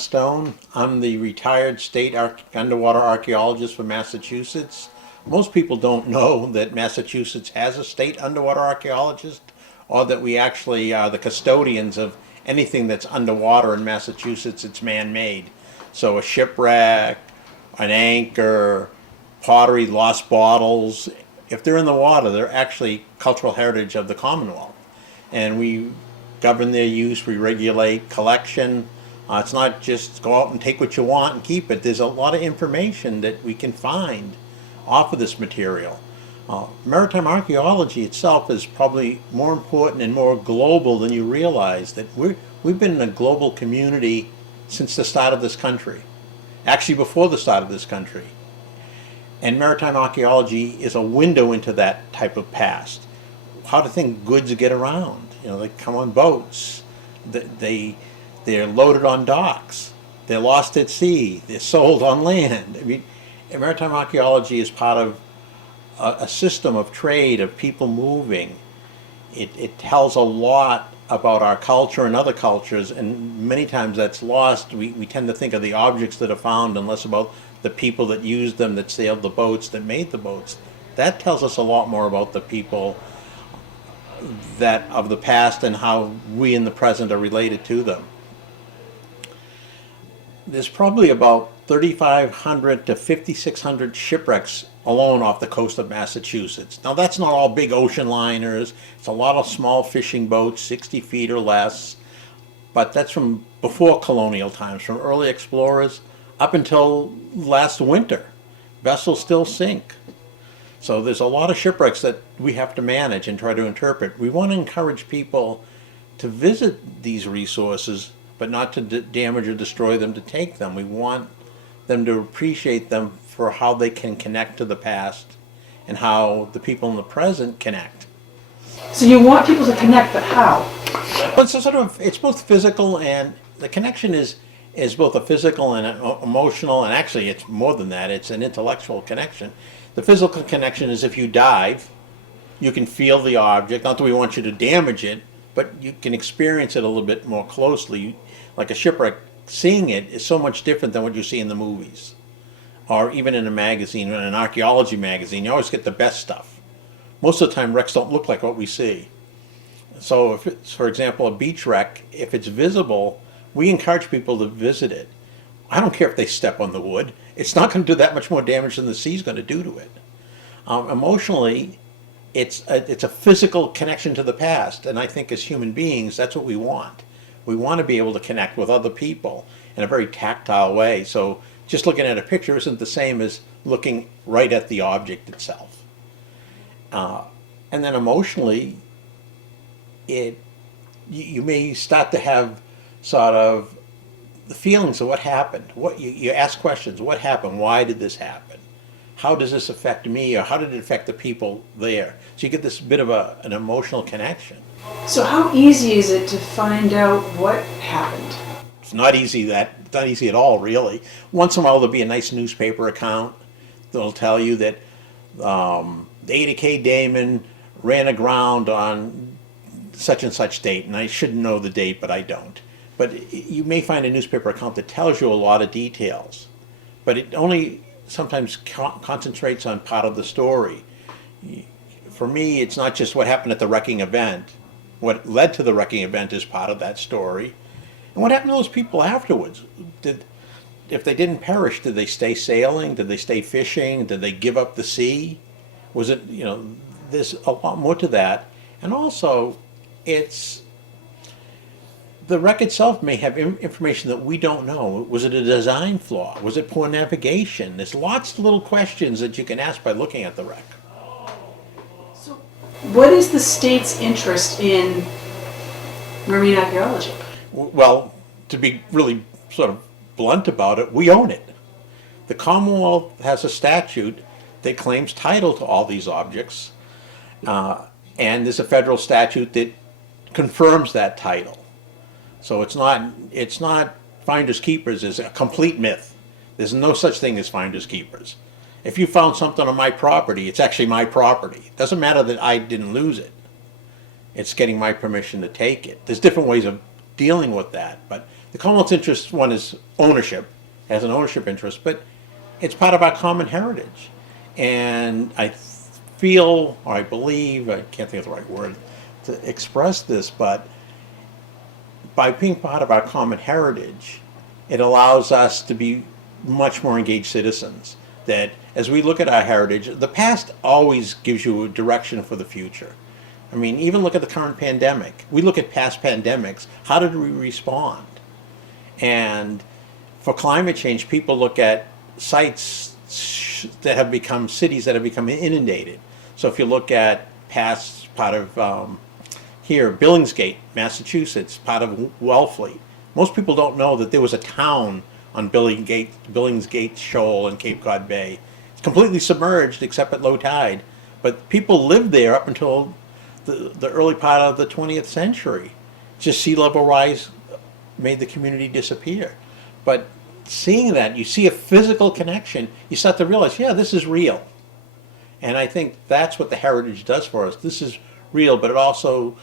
Mastrone. I'm the retired state underwater archaeologist for Massachusetts. Most people don't know that Massachusetts has a state underwater archaeologist, or that we actually are the custodians of anything that's underwater in Massachusetts. It's man-made. So a shipwreck, an anchor, pottery, lost bottles, if they're in the water, they're actually cultural heritage of the Commonwealth. And we govern their use, we regulate collection. It's not just go out and take what you want and keep it. There's a lot of information that we can find off of this material. Maritime archaeology itself is probably more important and more global than you realize. That we've been in a global community since the start of this country. Actually before the start of this country. And maritime archaeology is a window into that type of past. How do goods get around? They come on boats. They're loaded on docks. They're lost at sea. They're sold on land. I mean, maritime archaeology is part of a system of trade, of people moving. It tells a lot about our culture and other cultures, and many times that's lost. We tend to think of the objects that are found and less about the people that used them, that sailed the boats, that made the boats. That tells us a lot more about the people that of the past and how we in the present are related to them. There's probably about 3,500 to 5,600 shipwrecks alone off the coast of Massachusetts. Now that's not all big ocean liners. It's a lot of small fishing boats, 60 feet or less. But that's from before colonial times, from early explorers up until last winter. Vessels still sink. So there's a lot of shipwrecks that we have to manage and try to interpret. We want to encourage people to visit these resources, but not to damage or destroy them to take them. We want them to appreciate them for how they can connect to the past and how the people in the present connect. So you want people to connect, but how? Well, it's both physical, and the connection is both a physical and an emotional, and actually it's more than that, it's an intellectual connection. The physical connection is if you dive, you can feel the object. Not that we want you to damage it, but you can experience it a little bit more closely. Like a shipwreck, seeing it is so much different than what you see in the movies. Or even in a magazine, in an archaeology magazine, you always get the best stuff. Most of the time, wrecks don't look like what we see. So if it's, for example, a beach wreck, if it's visible, we encourage people to visit it. I don't care if they step on the wood. It's not going to do that much more damage than the sea's going to do to it. Emotionally, it's a physical connection to the past, and I think as human beings, that's what we want. We want to be able to connect with other people in a very tactile way. So just looking at a picture isn't the same as looking right at the object itself. And then emotionally, you may start to have sort of the feelings of what happened. You ask questions. What happened? Why did this happen? How does this affect me, or how did it affect the people there? So you get this bit of an emotional connection. So how easy is it to find out what happened? It's not easy at all, really. Once in a while there'll be a nice newspaper account that'll tell you that the Ada K. Damon ran aground on such and such date, and I should know the date, but I don't. But you may find a newspaper account that tells you a lot of details, but it only sometimes concentrates on part of the story. For me, it's not just what happened at the wrecking event. What led to the wrecking event is part of that story. And what happened to those people afterwards? If they didn't perish, did they stay sailing? Did they stay fishing? Did they give up the sea? Was it, there's a lot more to that. And also, the wreck itself may have information that we don't know. Was it a design flaw? Was it poor navigation? There's lots of little questions that you can ask by looking at the wreck. So what is the state's interest in marine archaeology? Well, to be really sort of blunt about it, we own it. The Commonwealth has a statute that claims title to all these objects, and there's a federal statute that confirms that title. So it's not finders keepers is a complete myth. There's no such thing as finders keepers. If you found something on my property, it's actually my property. It doesn't matter that I didn't lose it. It's getting my permission to take it. There's different ways of dealing with that. But the Commonwealth's interest one is ownership, has an ownership interest, but it's part of our common heritage. And I feel, or I believe, I can't think of the right word to express this, but by being part of our common heritage, it allows us to be much more engaged citizens. That as we look at our heritage, the past always gives you a direction for the future. I mean, even look at the current pandemic. We look at past pandemics. How did we respond? And for climate change, people look at sites that have become cities that have become inundated. So if you look at past part of here, Billingsgate, Massachusetts, part of Wellfleet. Most people don't know that there was a town on Billingsgate Shoal in Cape Cod Bay. It's completely submerged except at low tide. But people lived there up until the early part of the 20th century. Just sea level rise made the community disappear. But seeing that, you see a physical connection, you start to realize, yeah, this is real. And I think that's what the heritage does for us. This is real, but it also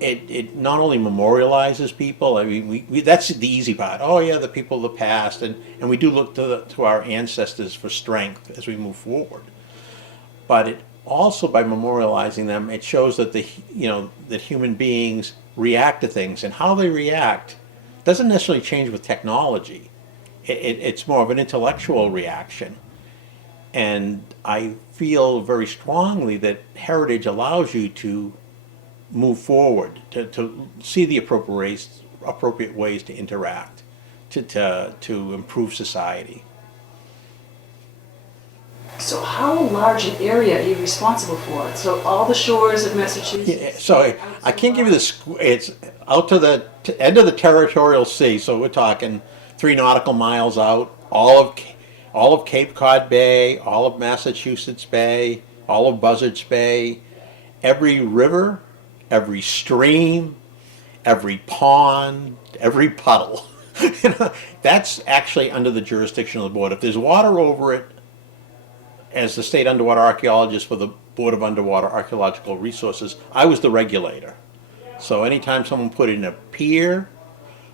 it not only memorializes people. I mean, we that's the easy part. Oh yeah, the people of the past, and we do look to our ancestors for strength as we move forward. But it also, by memorializing them, it shows that that human beings react to things, and how they react doesn't necessarily change with technology. It's more of an intellectual reaction. And I feel very strongly that heritage allows you to move forward, to see the appropriate ways to interact, to improve society. So how large an area are you responsible for? So all the shores of Massachusetts? Yeah, so I can't give you it's out to the end of the territorial sea, so we're talking 3 nautical miles out, all of Cape Cod Bay, all of Massachusetts Bay, all of Buzzards Bay, every river, every stream, every pond, every puddle. That's actually under the jurisdiction of the board. If there's water over it, as the state underwater archaeologist for the Board of Underwater Archaeological Resources, I was the regulator. So anytime someone put in a pier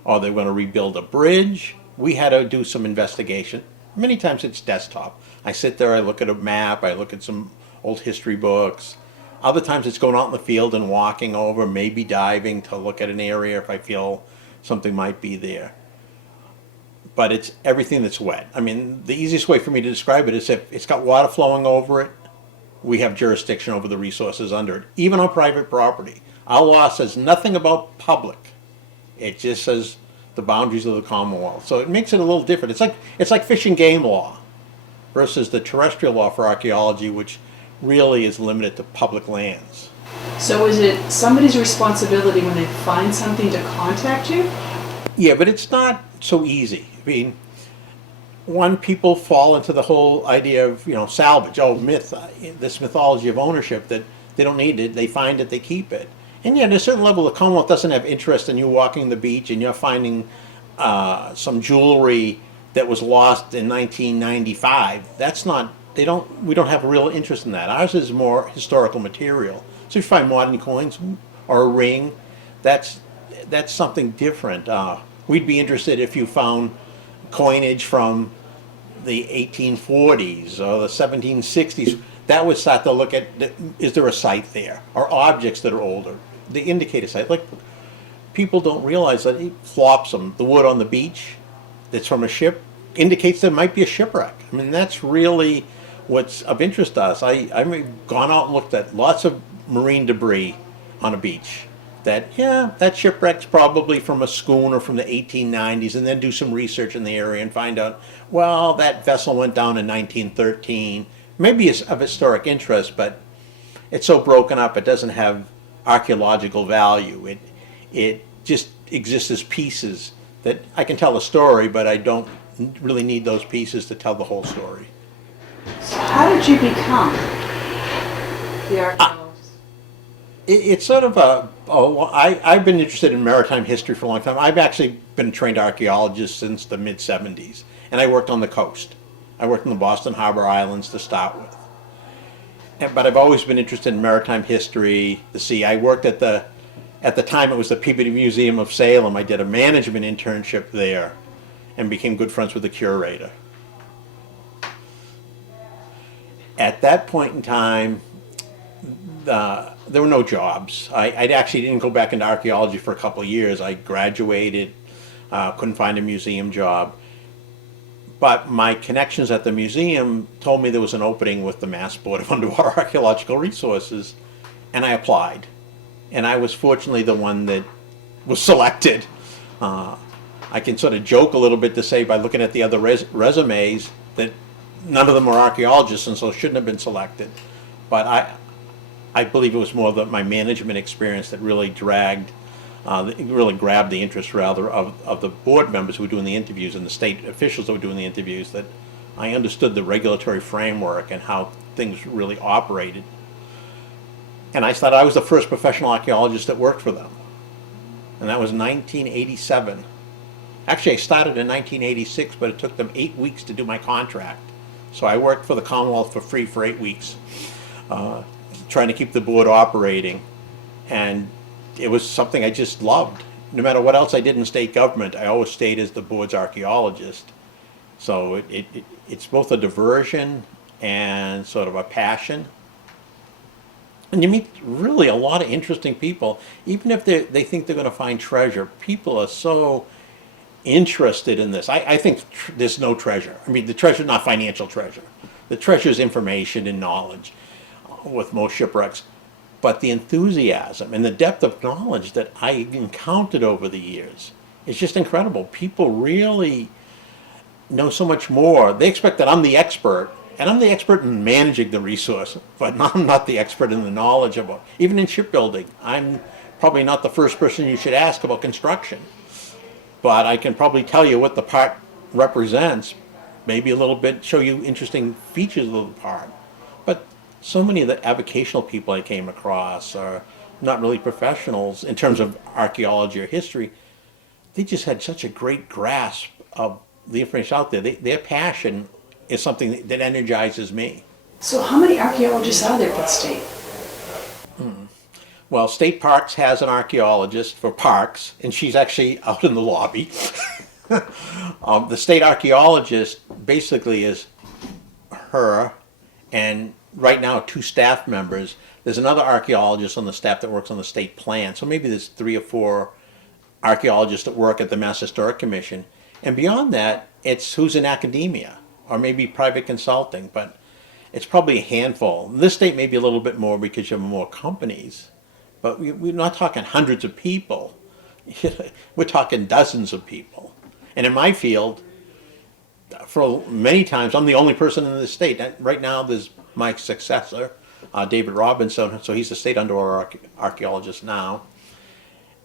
or they want to rebuild a bridge, we had to do some investigation. Many times it's desktop. I sit there, I look at a map, I look at some old history books. Other times it's going out in the field and walking over, maybe diving to look at an area if I feel something might be there. But it's everything that's wet. I mean, the easiest way for me to describe it is if it's got water flowing over it, we have jurisdiction over the resources under it, even on private property. Our law says nothing about public. It just says the boundaries of the Commonwealth. So it makes it a little different. It's like fish and game law versus the terrestrial law for archaeology, which really is limited to public lands. So is it somebody's responsibility when they find something to contact you? Yeah, but it's not so easy. I mean, people fall into the whole idea of, salvage, this mythology of ownership that they don't need it, they find it, they keep it. And yet, at a certain level, the Commonwealth doesn't have interest in you walking the beach and you're finding some jewelry that was lost in 1995. We don't have a real interest in that. Ours is more historical material. So if you find modern coins or a ring, that's something different. We'd be interested if you found coinage from the 1840s or the 1760s. That would start to look at, is there a site there? Or objects that are older. They indicate a site. Like, people don't realize that the wood on the beach that's from a ship, indicates there might be a shipwreck. I mean, that's really what's of interest to us. I've gone out and looked at lots of marine debris on a beach. That shipwreck's probably from a schooner from the 1890s, and then do some research in the area and find out, well, that vessel went down in 1913. Maybe it's of historic interest, but it's so broken up it doesn't have archaeological value. It just exists as pieces that I can tell a story, but I don't really need those pieces to tell the whole story. So how did you become the archaeologist? It's sort of I've been interested in maritime history for a long time. I've actually been a trained archaeologist since the mid-70s, and I worked on the coast. I worked in the Boston Harbor Islands to start with. But I've always been interested in maritime history, the sea. I worked at the At the time, it was the Peabody Museum of Salem. I did a management internship there and became good friends with the curator. At that point in time, there were no jobs. I actually didn't go back into archaeology for a couple of years. I graduated, couldn't find a museum job. But my connections at the museum told me there was an opening with the Mass Board of Underwater Archaeological Resources, and I applied. And I was fortunately the one that was selected. I can sort of joke a little bit to say by looking at the other resumes that none of them were archaeologists and so shouldn't have been selected. But I believe it was more my management experience that really really grabbed the interest rather of the board members who were doing the interviews and the state officials that were doing the interviews, that I understood the regulatory framework and how things really operated. And I thought I was the first professional archaeologist that worked for them. And that was 1987. Actually, I started in 1986, but it took them 8 weeks to do my contract. So I worked for the Commonwealth for free for 8 weeks, trying to keep the board operating. And it was something I just loved. No matter what else I did in state government, I always stayed as the board's archaeologist. So it's both a diversion and sort of a passion. And you meet really a lot of interesting people. Even if they think they're going to find treasure, people are so interested in this. I think there's no treasure. I mean, the treasure is not financial treasure. The treasure is information and knowledge with most shipwrecks. But the enthusiasm and the depth of knowledge that I encountered over the years is just incredible. People really know so much more. They expect that I'm the expert, and I'm the expert in managing the resource, but I'm not the expert in the knowledge about, even in shipbuilding. I'm probably not the first person you should ask about construction, but I can probably tell you what the part represents, maybe a little bit, show you interesting features of the part. But so many of the avocational people I came across are not really professionals in terms of archaeology or history. They just had such a great grasp of the information out there. Their passion is something that energizes me. So how many archaeologists are there for the state? Well, State Parks has an archaeologist for parks, and she's actually out in the lobby. The state archaeologist basically is her and right now 2 staff members. There's another archaeologist on the staff that works on the state plan. So maybe there's 3 or 4 archaeologists that work at the Mass Historic Commission. And beyond that, it's who's in academia or maybe private consulting, but it's probably a handful. This state may be a little bit more because you have more companies, but we're not talking hundreds of people. We're talking dozens of people. And in my field, for many times, I'm the only person in the state. Right now, there's my successor, David Robbins, so he's the state underwater archaeologist now,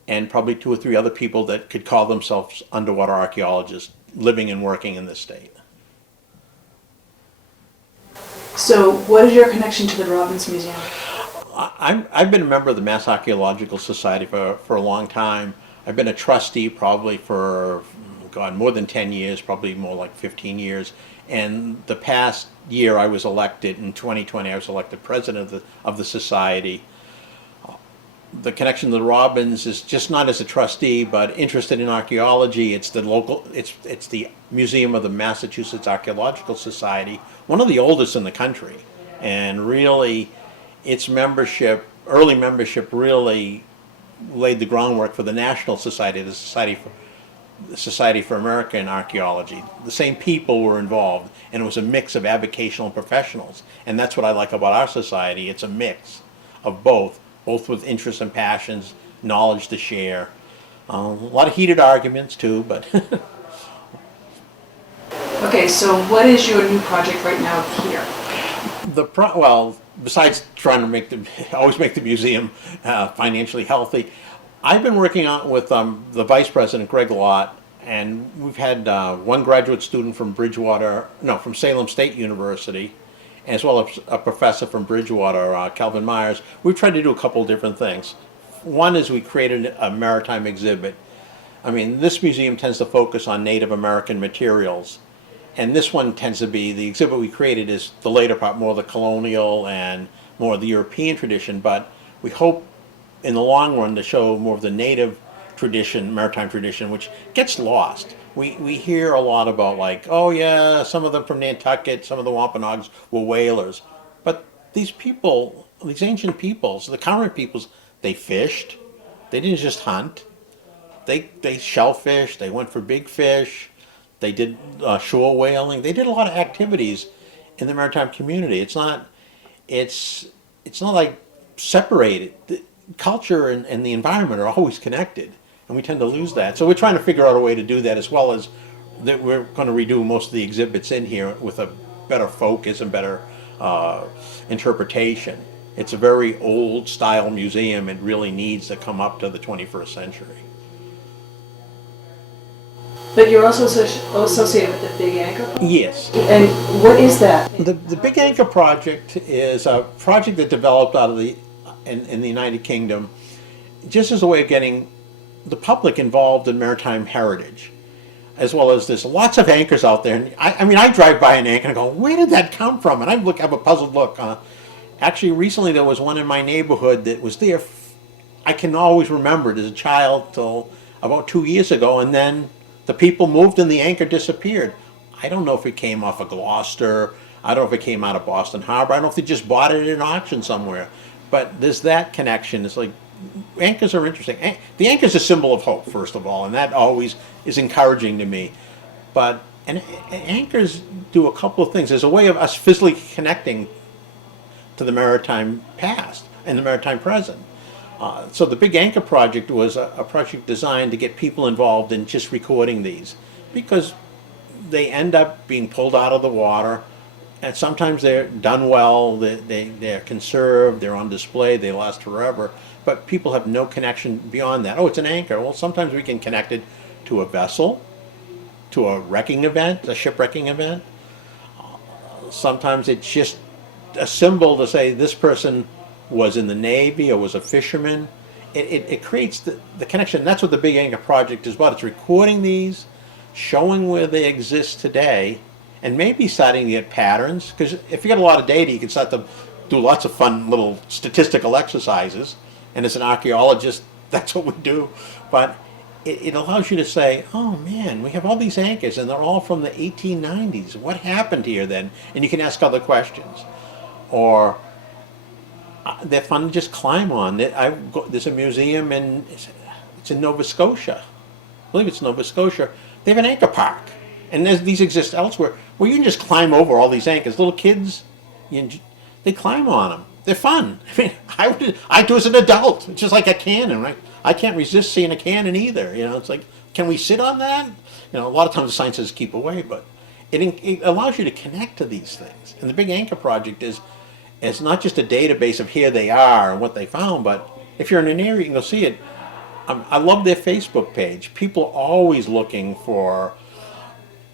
and probably 2 or 3 other people that could call themselves underwater archaeologists living and working in this state. So what is your connection to the Robbins Museum? I've been a member of the Mass Archaeological Society for a long time. I've been a trustee probably for, God, more than 10 years, probably more like 15 years. And the past year I was elected, in 2020, I was elected president of the society. The connection to the Robbins is just not as a trustee, but interested in archaeology. It's the Museum of the Massachusetts Archaeological Society, one of the oldest in the country. And really, its membership, early membership, really laid the groundwork for the National Society, the Society for American Archaeology. The same people were involved, and it was a mix of avocational and professionals. And that's what I like about our society. It's a mix of both with interests and passions, knowledge to share. A lot of heated arguments too, but. Okay, so what is your new project right now here? Well, besides trying to always make the museum financially healthy, I've been working on with the Vice President, Greg Lott, and we've had 1 graduate student from from Salem State University, as well as a professor from Bridgewater, Calvin Myers. We've tried to do a couple different things. One is we created a maritime exhibit. I mean, this museum tends to focus on Native American materials, and this one tends to be, the exhibit we created is the later part, more the colonial and more the European tradition, but we hope in the long run to show more of the native tradition, maritime tradition, which gets lost. We hear a lot about like, oh yeah, some of them from Nantucket, some of the Wampanoags were whalers. But these people, these ancient peoples, the current peoples, they fished. They didn't just hunt. They shellfished. They went for big fish. They did shore whaling. They did a lot of activities in the maritime community. It's it's not like separated. The culture and the environment are always connected, and we tend to lose that. So we're trying to figure out a way to do that, as well as that we're going to redo most of the exhibits in here with a better focus and better interpretation. It's a very old style museum. It really needs to come up to the 21st century. But you're also associated with the Big Anchor Project? Yes. And what is that? The Big Anchor Project is a project that developed out of in the United Kingdom, just as a way of getting the public involved in maritime heritage, as well as there's lots of anchors out there. And I mean, I drive by an anchor and I go, where did that come from? And I have a puzzled look. Actually, recently there was one in my neighborhood that was there. I can always remember it as a child till about 2 years ago, and then the people moved and the anchor disappeared. I don't know if it came off of Gloucester. I don't know if it came out of Boston Harbor. I don't know if they just bought it at an auction somewhere. But there's that connection. It's like anchors are interesting. The anchor is a symbol of hope, first of all, and that always is encouraging to me. But and anchors do a couple of things. There's a way of us physically connecting to the maritime past and the maritime present. So the Big Anchor Project was a project designed to get people involved in just recording these, because they end up being pulled out of the water, and sometimes they're done well, they're conserved, they're on display, they last forever, but people have no connection beyond that. Oh, it's an anchor. Well, sometimes we can connect it to a vessel, to a wrecking event, a shipwrecking event. Sometimes it's just a symbol to say this person was in the Navy or was a fisherman. It creates the connection. That's what the Big Anchor Project is about. It's recording these, showing where they exist today, and maybe starting to get patterns. Because if you get a lot of data, you can start to do lots of fun little statistical exercises. And as an archaeologist, that's what we do. But it allows you to say, oh man, we have all these anchors and they're all from the 1890s. What happened here then? And you can ask other questions. Or they're fun to just climb on. There's a museum it's in Nova Scotia. I believe it's Nova Scotia. They have an anchor park. And these exist elsewhere where you can just climb over all these anchors. Little kids, they climb on them. They're fun. I mean, I do as an adult. It's just like a cannon, right? I can't resist seeing a cannon either. It's like, can we sit on that? A lot of times the sign says keep away, but it allows you to connect to these things. And the Big Anchor Project is not just a database of here they are and what they found, but if you're in an area, you can go see it. I love their Facebook page. People are always looking for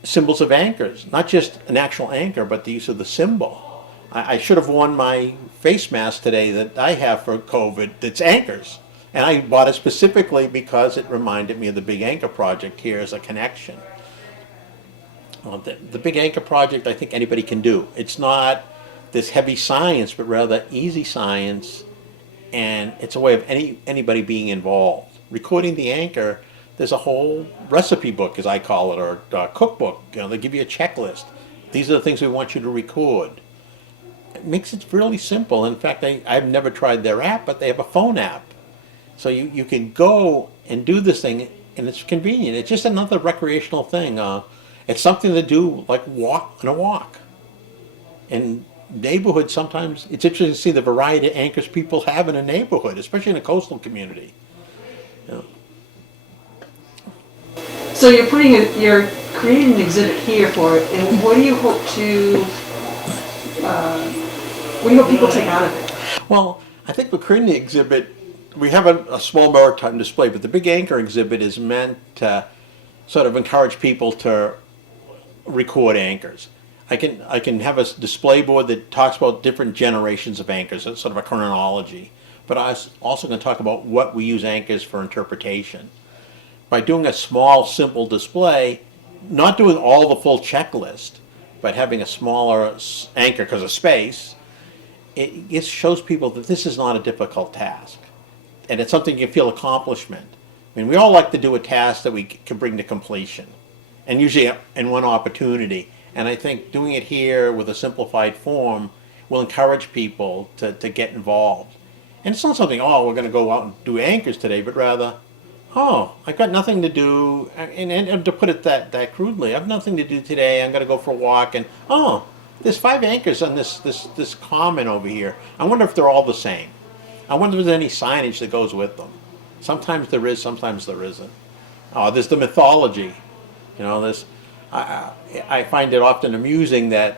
symbols of anchors, not just an actual anchor, but the use of the symbol. I should have worn my face mask today that I have for COVID that's anchors. And I bought it specifically because it reminded me of the Big Anchor Project here as a connection. The Big Anchor Project, I think anybody can do. It's not this heavy science, but rather easy science, and it's a way of anybody being involved. Recording the anchor, there's a whole recipe book, as I call it, or cookbook. They give you a checklist. These are the things we want you to record. It makes it really simple. In fact, I've never tried their app, but they have a phone app. So you can go and do this thing, and it's convenient. It's just another recreational thing. It's something to do, like walk on a walk. And neighborhood, sometimes it's interesting to see the variety of anchors people have in a neighborhood, especially in a coastal community. So you're creating an exhibit here for it, and what do you hope people take out of it? Well, I think we're creating the exhibit. We have a small maritime display, but the Big Anchor exhibit is meant to sort of encourage people to record anchors. I can have a display board that talks about different generations of anchors. It's sort of a chronology. But I was also going to talk about what we use anchors for interpretation. By doing a small, simple display, not doing all the full checklist, but having a smaller anchor because of space, it shows people that this is not a difficult task. and it's something you feel accomplishment. I mean, we all like to do a task that we can bring to completion, and usually in one opportunity. And I think doing it here with a simplified form will encourage people to get involved. And it's not something, oh, we're going to go out and do anchors today, but rather, oh, I've got nothing to do, and to put it that crudely, I have nothing to do today, I'm going to go for a walk, and oh, there's 5 anchors on this common over here. I wonder if they're all the same. I wonder if there's any signage that goes with them. Sometimes there is, sometimes there isn't. There's the mythology. You know, I find it often amusing that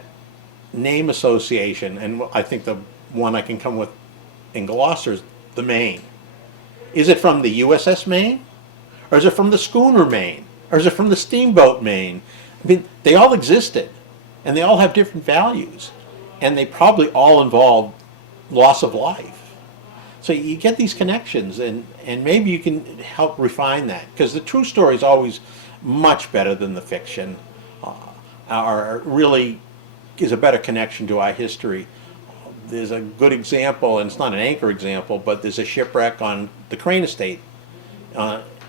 name association, and I think the one I can come with in Gloucester is the Maine. Is it from the USS Maine? Or is it from the schooner Maine? Or is it from the steamboat Maine? I mean, they all existed, and they all have different values, and they probably all involve loss of life. So you get these connections, and maybe you can help refine that, because the true story is always much better than the fiction. Really is a better connection to our history. There's a good example, and it's not an anchor example, but there's a shipwreck on the Crane Estate,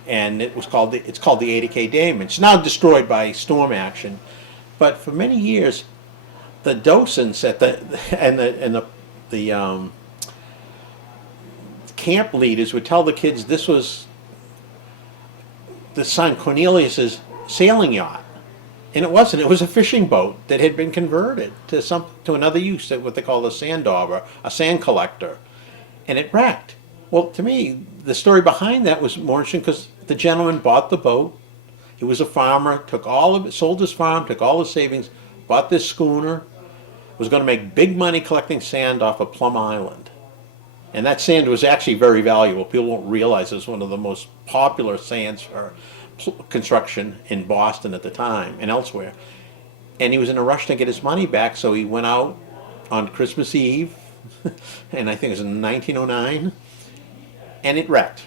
and it's called the Ada K. Damon. It's now destroyed by storm action, but for many years, the docents at the camp leaders would tell the kids this was the son Cornelius's sailing yacht, and it wasn't. It was a fishing boat that had been converted to another use, what they call a sand dauber, a sand collector, and it wrecked. Well, to me, the story behind that was more interesting because the gentleman bought the boat. He was a farmer, took all of it, sold his farm, took all his savings, bought this schooner, was going to make big money collecting sand off of Plum Island. And that sand was actually very valuable. People won't realize it was one of the most popular sands for construction in Boston at the time and elsewhere. And he was in a rush to get his money back, so he went out on Christmas Eve, and I think it was in 1909, and it wrecked.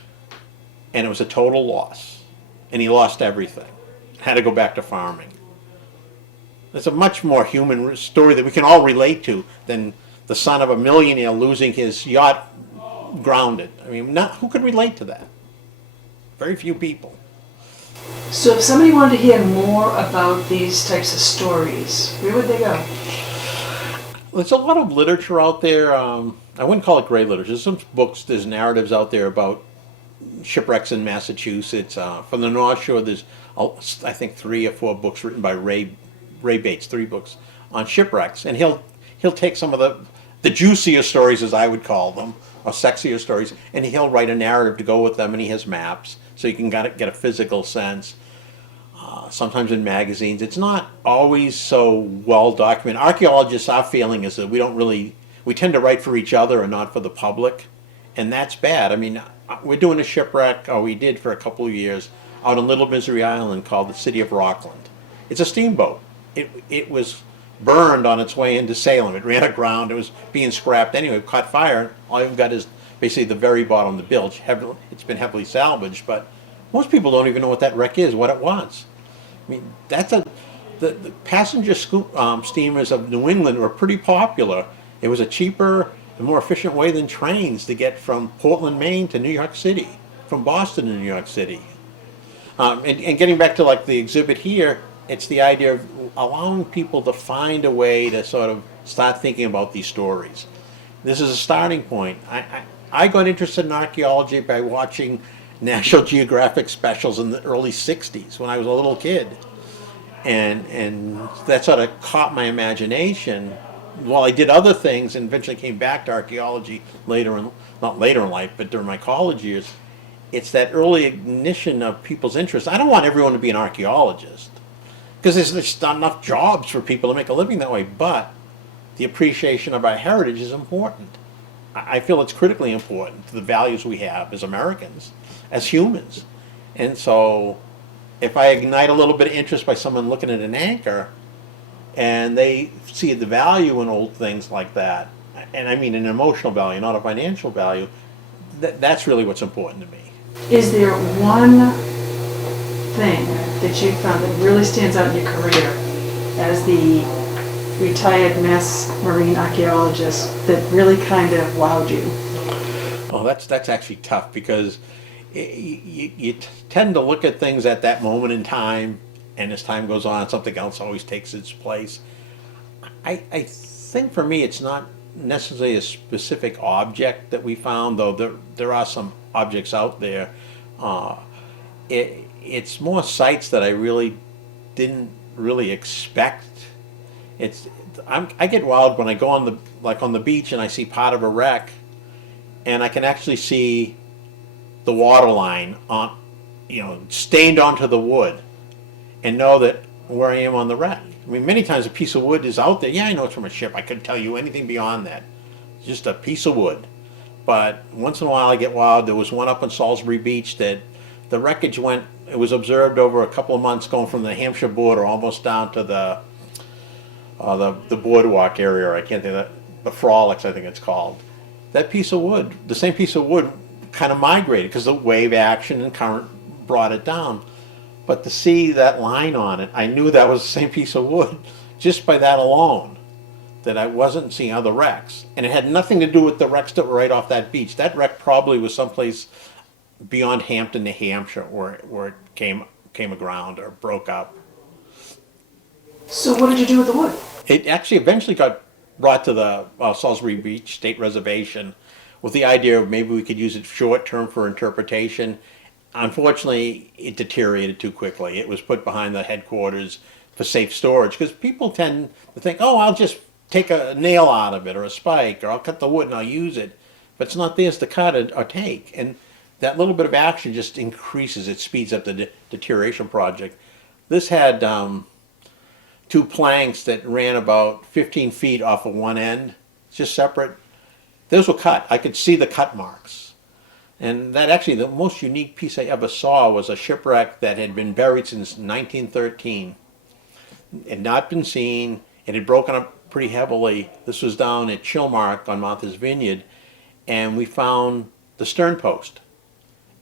And it was a total loss. And he lost everything. Had to go back to farming. It's a much more human story that we can all relate to than the son of a millionaire losing his yacht grounded. I mean, who could relate to that? Very few people. So if somebody wanted to hear more about these types of stories, where would they go? There's a lot of literature out there. I wouldn't call it gray literature. There's some books, there's narratives out there about shipwrecks in Massachusetts. From the North Shore, there's, I think, 3 or 4 books written by Ray Bates, 3 books on shipwrecks. And he'll take some of the juicier stories, as I would call them, or sexier stories, and he'll write a narrative to go with them, and he has maps, so you can get a physical sense. Sometimes in magazines, it's not always so well documented. Archaeologists, our feeling is that we tend to write for each other and not for the public, and that's bad. I mean, we're doing a shipwreck, or we did for a couple of years, out on Little Misery Island called the City of Rockland. It's a steamboat. It was burned on its way into Salem. It ran aground. It was being scrapped anyway. It caught fire. All you've got is basically the very bottom of the bilge. It's been heavily salvaged, but most people don't even know what that wreck is, what it was. I mean, the passenger steamers of New England were pretty popular. It was a cheaper and more efficient way than trains to get from Portland, Maine to New York City, from Boston to New York City. And getting back to like the exhibit here, it's the idea of allowing people to find a way to sort of start thinking about these stories. This is a starting point. I got interested in archaeology by watching National Geographic specials in the early 60s when I was a little kid. And that sort of caught my imagination while I did other things and eventually came back to archaeology not later in life, but during my college years. It's that early ignition of people's interest. I don't want everyone to be an archaeologist, because there's just not enough jobs for people to make a living that way, but the appreciation of our heritage is important. I feel it's critically important to the values we have as Americans, as humans. And so if I ignite a little bit of interest by someone looking at an anchor and they see the value in old things like that, and I mean an emotional value, not a financial value, that's really what's important to me. Is there one thing that you found that really stands out in your career as the retired Mass Marine archaeologist that really kind of wowed you? Oh, Oh, that's actually tough because you tend to look at things at that moment in time, and as time goes on, something else always takes its place. I think for me, it's not necessarily a specific object that we found, though there are some objects out there. Uh, it's more sites that I really didn't really expect. It's I get wild when I go on the like on the beach and I see part of a wreck, and I can actually see the water line on, stained onto the wood, and know that where I am on the wreck. I mean, many times a piece of wood is out there. Yeah, I know it's from a ship. I couldn't tell you anything beyond that. It's just a piece of wood. But once in a while I get wild. There was one up on Salisbury Beach that the wreckage went, it was observed over a couple of months going from the Hampshire border almost down to the boardwalk area. I can't think of that, the Frolics, I think it's called. That piece of wood, the same piece of wood, kind of migrated because the wave action and current brought it down. But to see that line on it, I knew that was the same piece of wood just by that alone, that I wasn't seeing other wrecks. And it had nothing to do with the wrecks that were right off that beach. That wreck probably was someplace beyond Hampton, New Hampshire, where it came aground or broke up. So what did you do with the wood? It actually eventually got brought to the Salisbury Beach State Reservation with the idea of maybe we could use it short term for interpretation. Unfortunately, it deteriorated too quickly. It was put behind the headquarters for safe storage because people tend to think, oh, I'll just take a nail out of it or a spike, or I'll cut the wood and I'll use it. But it's not theirs to cut or take. And that little bit of action just increases, it speeds up the deterioration project. This had two planks that ran about 15 feet off of one end, just separate. Those were cut. I could see the cut marks. And that actually, the most unique piece I ever saw was a shipwreck that had been buried since 1913. It had not been seen. It had broken up pretty heavily. This was down at Chilmark on Martha's Vineyard, and we found the stern post.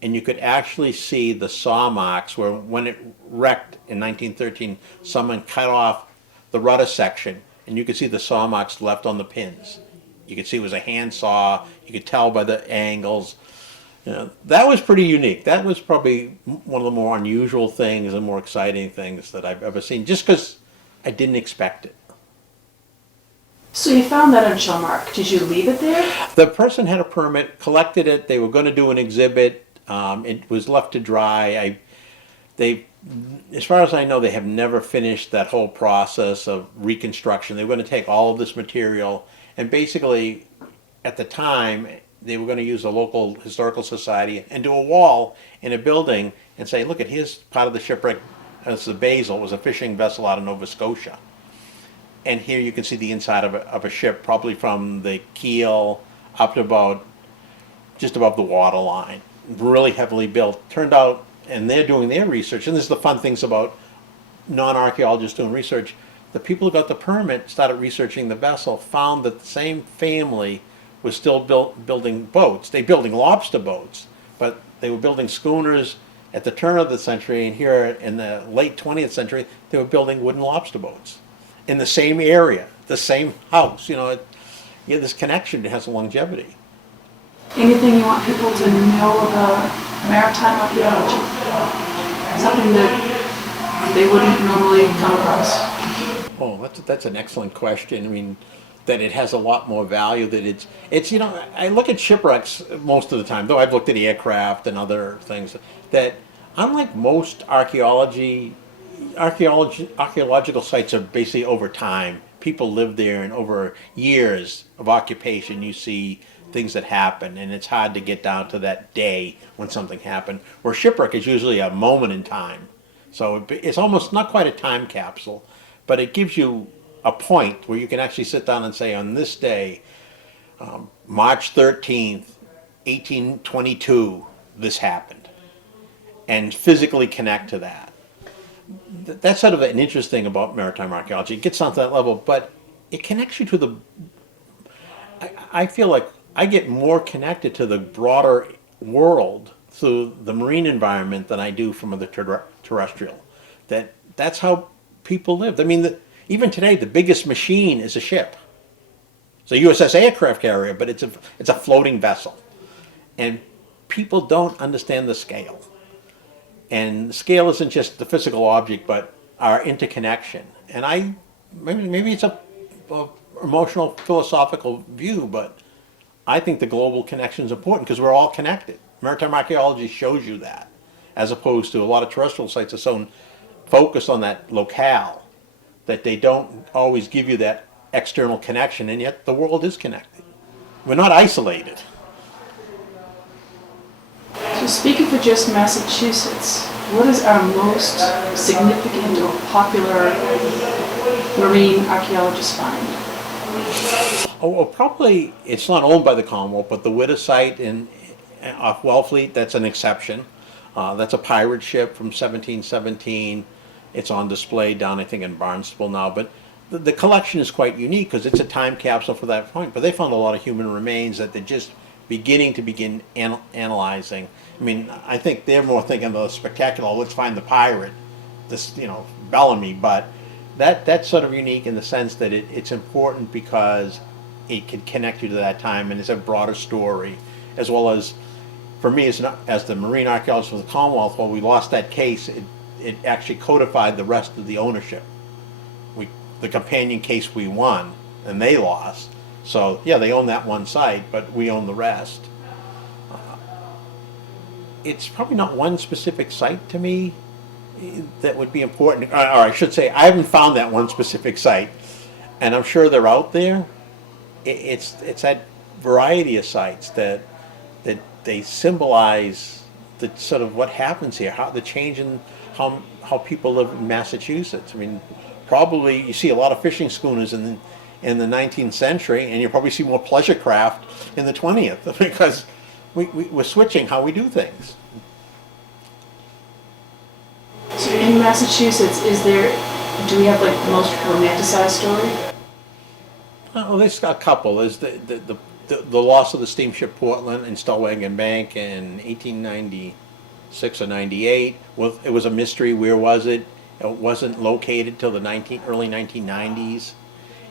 And you could actually see the saw marks where when it wrecked in 1913, someone cut off the rudder section, and you could see the saw marks left on the pins. You could see it was a hand saw. You could tell by the angles. That was pretty unique. That was probably one of the more unusual things and more exciting things that I've ever seen, just because I didn't expect it. So you found that on Shellmark. Did you leave it there? The person had a permit, collected it. They were going to do an exhibit. It was left to dry. As far as I know, they have never finished that whole process of reconstruction. They were going to take all of this material and basically, at the time, they were going to use a local historical society and do a wall in a building and say, look, here's part of the shipwreck. It's the Basil. It was a fishing vessel out of Nova Scotia. And here you can see the inside of a ship, probably from the keel up to about just above the water line. Really heavily built. Turned out, and they're doing their research, and this is the fun things about non-archaeologists doing research. The people who got the permit started researching the vessel, found that the same family was still building boats. They were building lobster boats, but they were building schooners at the turn of the century, and here in the late 20th century, they were building wooden lobster boats in the same area, the same house. This connection has longevity. Anything you want people to know about maritime archaeology? Something that they wouldn't normally come across? Oh, that's an excellent question. I mean, that it has a lot more value. That it's I look at shipwrecks most of the time, though I've looked at aircraft and other things. That unlike most archaeological sites are basically over time. People live there, and over years of occupation, you see things that happen, and it's hard to get down to that day when something happened. Where shipwreck is usually a moment in time, so it's almost not quite a time capsule, but it gives you a point where you can actually sit down and say, on this day, March 13th, 1822, this happened, and physically connect to that. That's sort of an interesting about maritime archaeology. It gets down to that level, but it connects you to the. I feel like I get more connected to the broader world through the marine environment than I do from the terrestrial. That's how people lived. I mean, even today, the biggest machine is a ship. It's a USS aircraft carrier, but it's a floating vessel. And people don't understand the scale. And the scale isn't just the physical object, but our interconnection. And maybe it's a emotional, philosophical view, but I think the global connection is important because we're all connected. Maritime archaeology shows you that, as opposed to a lot of terrestrial sites are so focused on that locale that they don't always give you that external connection, and yet the world is connected. We're not isolated. So speaking for just Massachusetts, what is our most significant or popular marine archaeologist find? Oh, well, probably it's not owned by the Commonwealth, but the Witter site off Wellfleet, that's an exception. That's a pirate ship from 1717. It's on display down, I think, in Barnstable now. But the collection is quite unique because it's a time capsule for that point. But they found a lot of human remains that they're just begin analyzing. I mean, I think they're more thinking of the spectacular. Let's find the pirate, this Bellamy. But that's sort of unique in the sense that it's important because it can connect you to that time and it's a broader story, as well as for me as the marine archaeologist for the Commonwealth. Well, we lost that case. It actually codified the rest of the ownership. The companion case we won, and they lost. So yeah, they own that one site, but we own the rest. It's probably not one specific site to me that would be important. Or I should say, I haven't found that one specific site, and I'm sure they're out there. It's that variety of sites that they symbolize the sort of what happens here, how the change in how people live in Massachusetts. I mean, probably you see a lot of fishing schooners in the 19th century, and you probably see more pleasure craft in the 20th because we're switching how we do things. So in Massachusetts, do we have like the most romanticized story? Well, there's a couple. There's the loss of the steamship Portland in Stellwagen Bank in 1896 or 98. Well, it was a mystery. Where was it? It wasn't located till the early 1990s,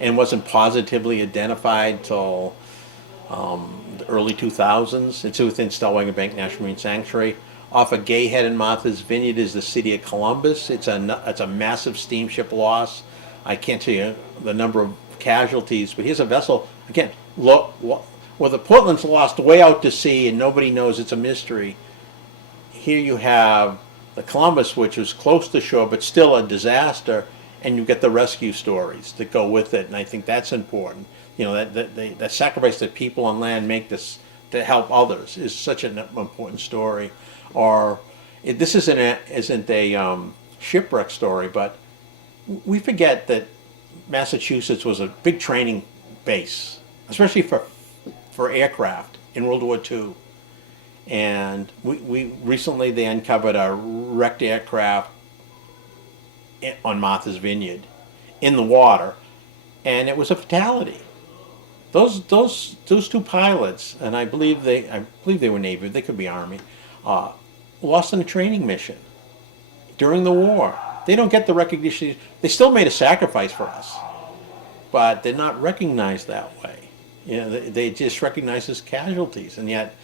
and wasn't positively identified till the early 2000s. It's within Stellwagen Bank National Marine Sanctuary. Off of Gayhead and Martha's Vineyard is the city of Columbus. It's a massive steamship loss. I can't tell you the number of casualties, but here's a vessel again. Look, well, the Portland's lost way out to sea, and nobody knows. It's a mystery. Here you have the Columbus, which was close to shore, but still a disaster, and you get the rescue stories that go with it, and I think that's important. That sacrifice that people on land make this to help others is such an important story. This isn't a shipwreck story, but we forget that Massachusetts was a big training base, especially for aircraft in World War II. And we recently they uncovered a wrecked aircraft on Martha's Vineyard in the water, and it was a fatality. Those two pilots, and I believe they were Navy, they could be Army, lost on a training mission during the war. They don't get the recognition. They still made a sacrifice for us, but they're not recognized that way. They just recognized as casualties, and yet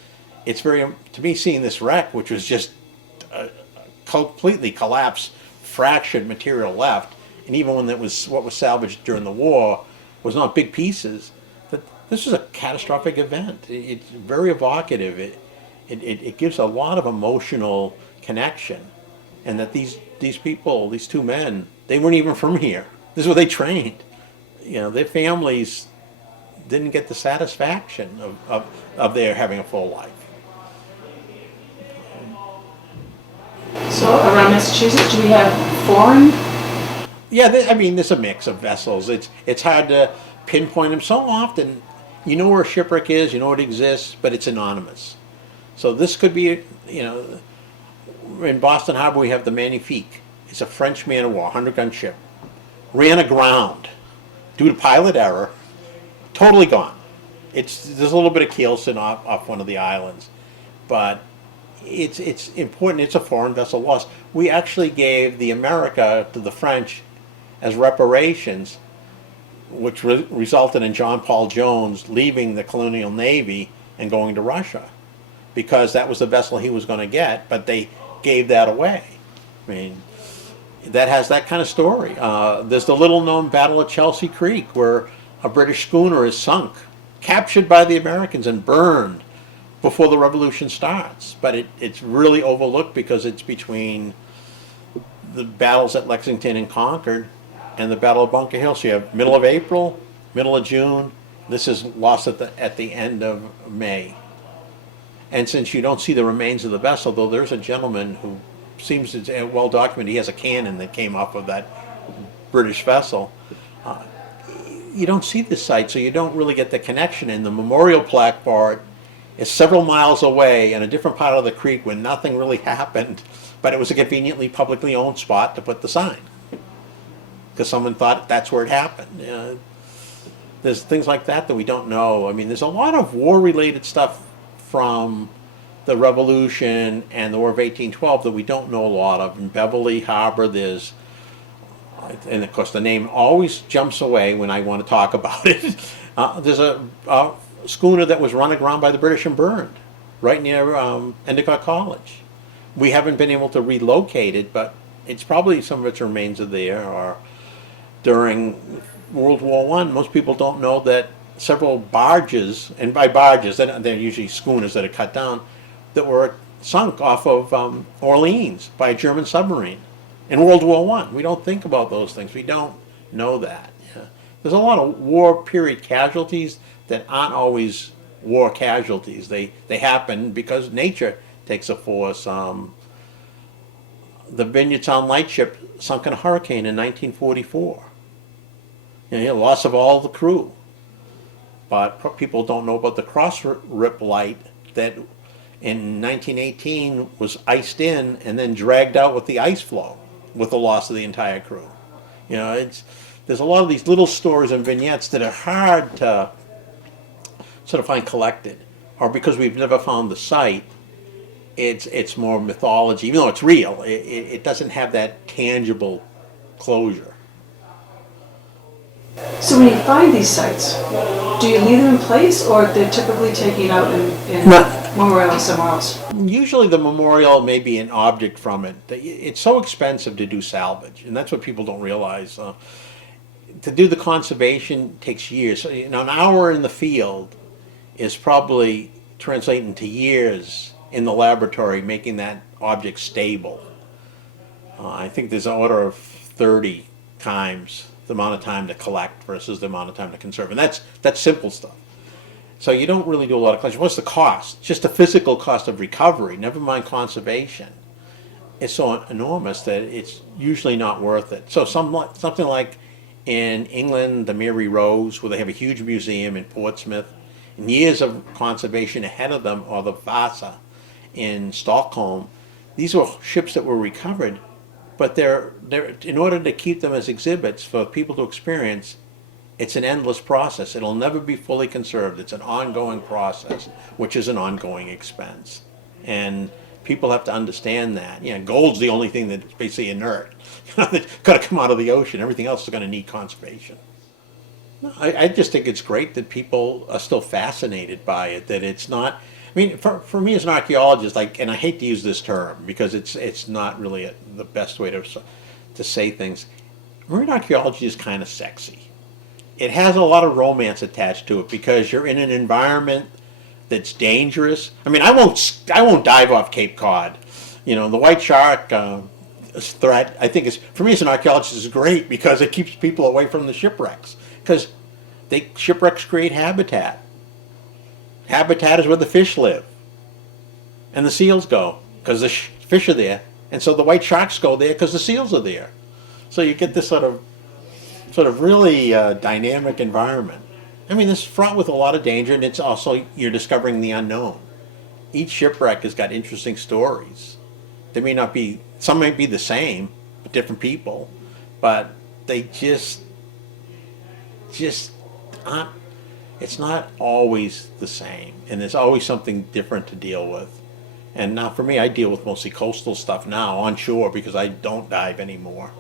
it's to me, seeing this wreck, which was just a completely collapsed, fractured material left, and even when what was salvaged during the war was not big pieces, that this was a catastrophic event. It's very evocative. It gives a lot of emotional connection, and that these people, these two men, they weren't even from here. This is where they trained. Their families didn't get the satisfaction of their having a full life. So around Massachusetts, do we have foreign? Yeah, there's a mix of vessels. It's hard to pinpoint them. So often, you know where a shipwreck is, you know it exists, but it's anonymous. So this could be, in Boston Harbor we have the Magnifique. It's a French man-of-war, 100-gun ship. Ran aground due to pilot error. Totally gone. There's a little bit of keelson off one of the islands, but it's important. It's a foreign vessel loss. We actually gave the America to the French as reparations, which resulted in John Paul Jones leaving the colonial navy and going to Russia. because that was the vessel he was going to get, but they gave that away. I mean, that has that kind of story. There's the little-known Battle of Chelsea Creek, where a British schooner is sunk, captured by the Americans and burned before the Revolution starts. But it's really overlooked because it's between the battles at Lexington and Concord and the Battle of Bunker Hill. So you have middle of April, middle of June. This is lost at the end of May. And since you don't see the remains of the vessel, though there's a gentleman who seems to well documented, he has a cannon that came off of that British vessel. You don't see the site, so you don't really get the connection. And the memorial plaque for it is several miles away in a different part of the creek where nothing really happened, but it was a conveniently publicly owned spot to put the sign because someone thought that's where it happened. There's things like that we don't know. I mean, there's a lot of war-related stuff from the Revolution and the War of 1812 that we don't know a lot of. In Beverly Harbor, there's, and of course the name always jumps away when I want to talk about it. There's a schooner that was run aground by the British and burned right near Endicott College. We haven't been able to relocate it, but it's probably some of its remains are there. Or during World War I, most people don't know that several barges, and by barges, they're usually schooners that are cut down, that were sunk off of Orleans by a German submarine in World War I. We don't think about those things. We don't know that. Yeah. There's a lot of war period casualties that aren't always war casualties. They happen because nature takes a force. The Vineyardtown lightship sunk in a hurricane in 1944. Loss of all the crew. But people don't know about the cross-rip light that in 1918 was iced in and then dragged out with the ice flow with the loss of the entire crew. There's a lot of these little stories and vignettes that are hard to sort of find collected, or because we've never found the site, it's more mythology. Even though it's real, it doesn't have that tangible closure. So when you find these sites, do you leave them in place, or they're typically taken out in memorial somewhere else? Usually the memorial may be an object from it. It's so expensive to do salvage, and that's what people don't realize. To do the conservation takes years. So, an hour in the field is probably translating to years in the laboratory making that object stable. I think there's an order of 30 times the amount of time to collect versus the amount of time to conserve. And that's simple stuff. So you don't really do a lot of collection. What's the cost? Just the physical cost of recovery, never mind conservation. It's so enormous that it's usually not worth it. So something like in England, the Mary Rose, where they have a huge museum in Portsmouth, and years of conservation ahead of them, or the Vasa in Stockholm, these were ships that were recovered, but they're in order to keep them as exhibits for people to experience, it's an endless process. It'll never be fully conserved. It's an ongoing process, which is an ongoing expense. And people have to understand that. Gold's the only thing that's basically inert. That's got to come out of the ocean. Everything else is going to need conservation. I just think it's great that people are still fascinated by it, that it's not... I mean, for me as an archaeologist, and I hate to use this term because it's not really the best way to say things. Marine archaeology is kind of sexy. It has a lot of romance attached to it because you're in an environment that's dangerous. I mean, I won't dive off Cape Cod. The white shark threat, I think, is, for me as an archaeologist, is great because it keeps people away from the shipwrecks, because shipwrecks create habitat. Habitat is where the fish live, and the seals go because the fish are there, and so the white sharks go there because the seals are there. So you get this sort of really dynamic environment. I mean, it's fraught with a lot of danger, and it's also, you're discovering the unknown. Each shipwreck has got interesting stories. They may not be, some may be the same, but different people, but they just aren't. It's not always the same, and there's always something different to deal with. And now for me, I deal with mostly coastal stuff now, on shore, because I don't dive anymore.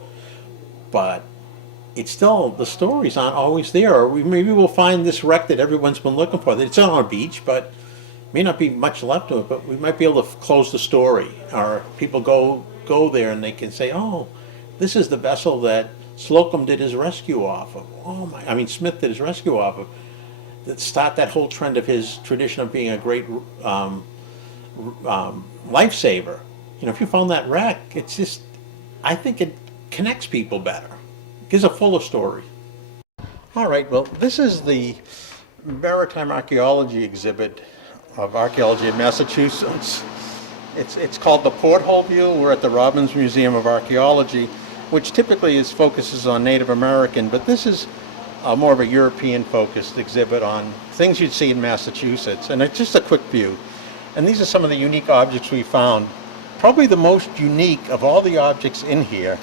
But it's still, the stories aren't always there. Or maybe we'll find this wreck that everyone's been looking for. It's not on a beach, but may not be much left of it, but we might be able to close the story. Or people go there and they can say, oh, this is the vessel that Slocum did his rescue off of. Oh my, I mean Smith did his rescue off of. That start that whole trend of his tradition of being a great lifesaver. You know, if you found that wreck, it's just, I think it connects people better. Gives a fuller story. All right, well, this is the Maritime Archaeology exhibit of archaeology in Massachusetts. It's called the Porthole View. We're at the Robbins Museum of Archaeology, which typically focuses on Native American, but this is more of a European-focused exhibit on things you'd see in Massachusetts. And it's just a quick view. And these are some of the unique objects we found. Probably the most unique of all the objects in here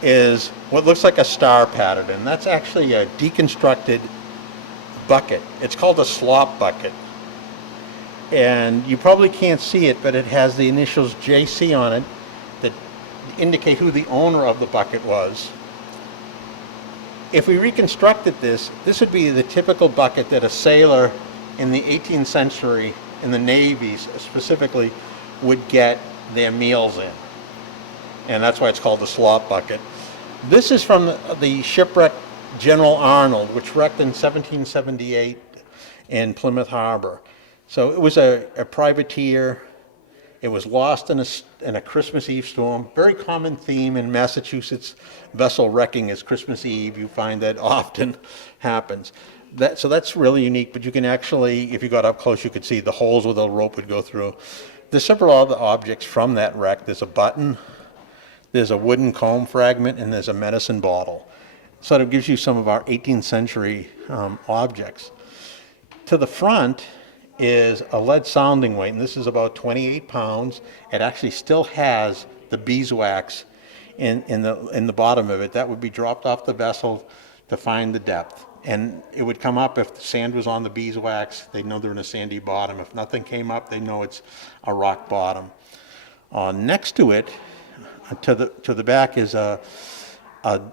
is what looks like a star pattern, and that's actually a deconstructed bucket. It's called a slop bucket. And you probably can't see it, but it has the initials JC on it that indicate who the owner of the bucket was. If we reconstructed this would be the typical bucket that a sailor in the 18th century in the navies specifically would get their meals in. And that's why it's called the slop bucket. This is from the shipwreck General Arnold, which wrecked in 1778 in Plymouth Harbor. So it was a privateer. It was lost in a Christmas Eve storm. Very common theme in Massachusetts vessel wrecking is Christmas Eve. You find that often happens. So that's really unique, but you can actually, if you got up close, you could see the holes where the rope would go through. There's several other objects from that wreck. There's a button, there's a wooden comb fragment, and there's a medicine bottle. So it gives you some of our 18th century objects. To the front is a lead sounding weight, and this is about 28 pounds. It actually still has the beeswax in the bottom of it. That would be dropped off the vessel to find the depth. And it would come up if the sand was on the beeswax, they'd know they're in a sandy bottom. If nothing came up, they know it's a rock bottom. Next to it, to the back, is a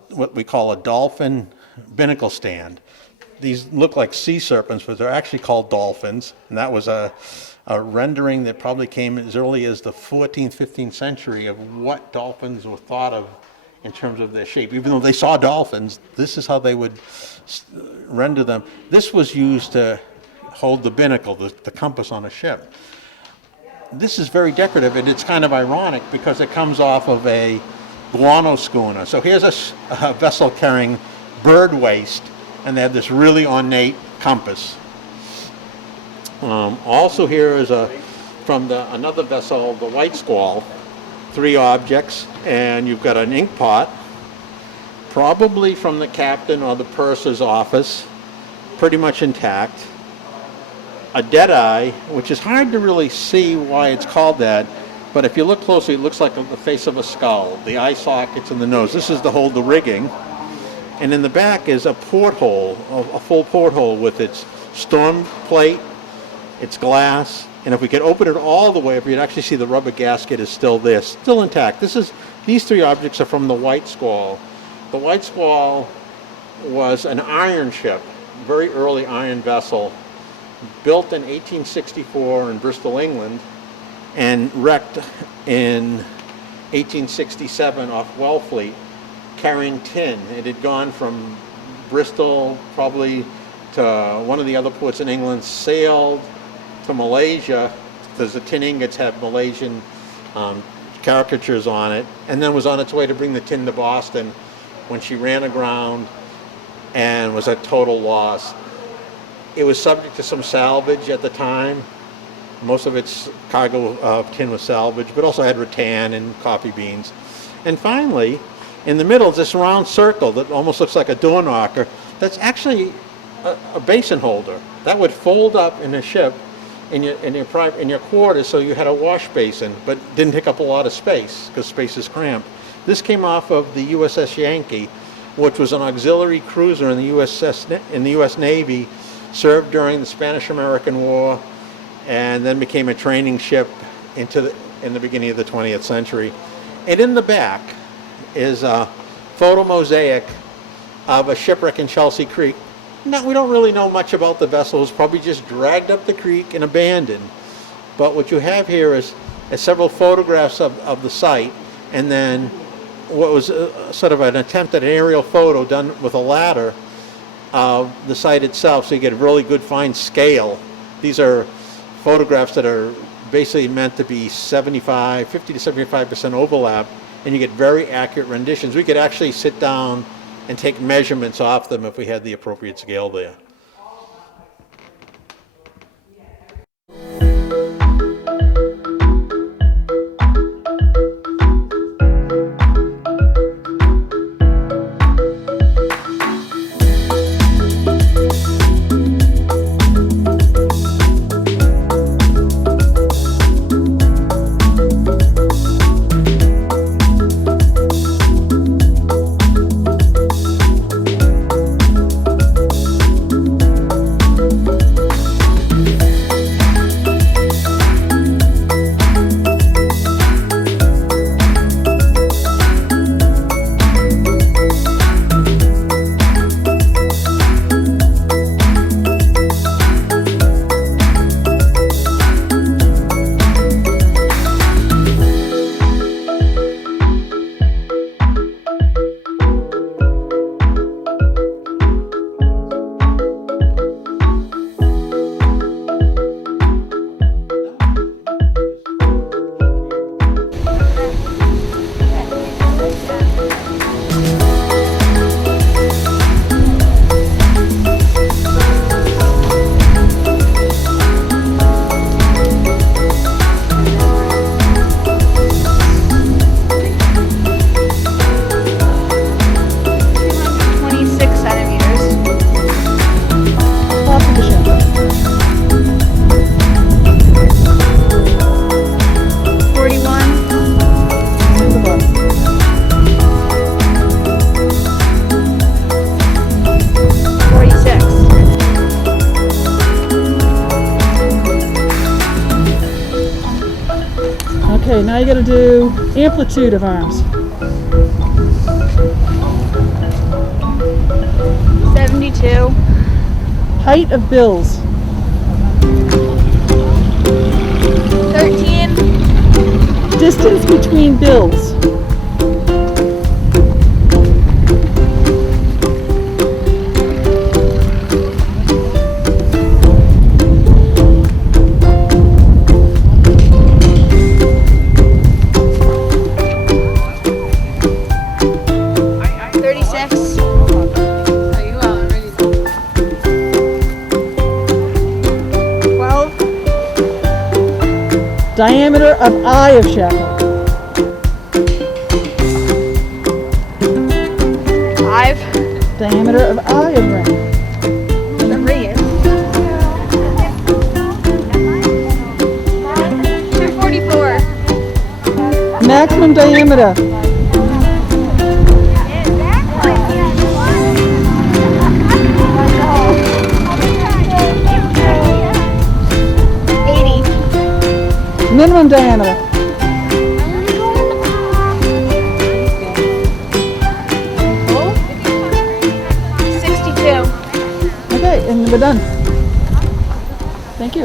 what we call a dolphin binnacle stand. These look like sea serpents, but they're actually called dolphins. And that was a rendering that probably came as early as the 14th, 15th century of what dolphins were thought of in terms of their shape. Even though they saw dolphins, this is how they would render them. This was used to hold the binnacle, the compass on a ship. This is very decorative, and it's kind of ironic because it comes off of a guano schooner. So here's a vessel carrying bird waste, and they have this really ornate compass. Also here is from another vessel, the White Squall, 3 objects, and you've got an ink pot, probably from the captain or the purser's office, pretty much intact. A deadeye, which is hard to really see why it's called that, but if you look closely, it looks like the face of a skull, the eye sockets and the nose. This is to hold the rigging. And in the back is a porthole, a full porthole with its storm plate, its glass, and if we could open it all the way up, you'd actually see the rubber gasket is still there, still intact. These 3 objects are from the White Squall. The White Squall was an iron ship, very early iron vessel, built in 1864 in Bristol, England, and wrecked in 1867 off Wellfleet, carrying tin. It had gone from Bristol probably to one of the other ports in England, sailed to Malaysia, because the tin ingots have Malaysian caricatures on it, and then was on its way to bring the tin to Boston when she ran aground and was a total loss. It was subject to some salvage at the time. Most of its cargo of tin was salvaged, but also had rattan and coffee beans. And finally, in the middle is this round circle that almost looks like a door knocker. That's actually a basin holder. That would fold up in a ship in your quarters, so you had a wash basin, but didn't take up a lot of space because space is cramped. This came off of the USS Yankee, which was an auxiliary cruiser in the U.S. Navy, served during the Spanish-American War, and then became a training ship in the beginning of the 20th century. And in the back is a photo mosaic of a shipwreck in Chelsea Creek. Now, we don't really know much about the vessel. It was probably just dragged up the creek and abandoned. But what you have here is several photographs of the site, and then what was sort of an attempt at an aerial photo done with a ladder of the site itself, so you get a really good fine scale. These are photographs that are basically meant to be 50 to 75% overlap, and you get very accurate renditions. We could actually sit down and take measurements off them if we had the appropriate scale there. Okay, now you got to do amplitude of arms. 72. Height of bills. 13. Distance between bills. 36. 12. Diameter of eye of shackle. 5. Diameter of eye of ring. 3. 244. Maximum diameter. 80. Minimum diameter. 62. Okay, and we're done.